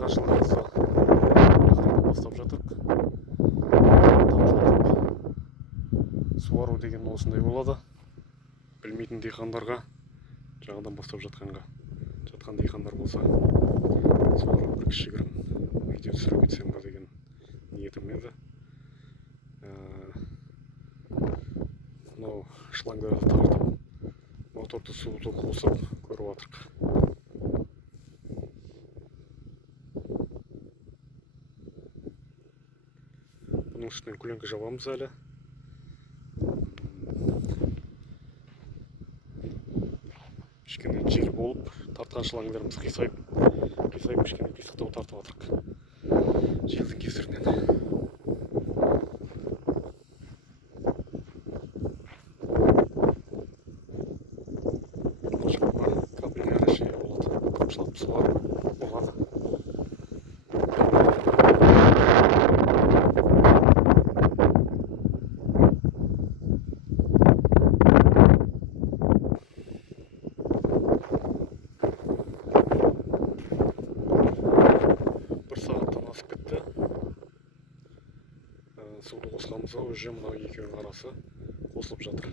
диқаншылығымызды ақырында бастап жатырмық. Суару деген осындай болады. Білмейтін диқандарға, жаңадан бастап жатқан диқандар болса, соларға бір кішігірім видео түсіріп кетсем ба деген ниетім еді. Мынау шлангдарды тартып, моторды суды қосып көріп жатырмық. Бұның үстінен көлеңке жабамыз әлі. Кішкене жел болып, тартқан шлангдарымыз қисайып кішкене қисықтау тартып жатырмық желдің кесірінен. Капельный орошение болады, қамшылап суару болады. Бір сағаттан асып кетті. Суды қосқанымызға уже мынау екеуінің арасы қосылып жатыр.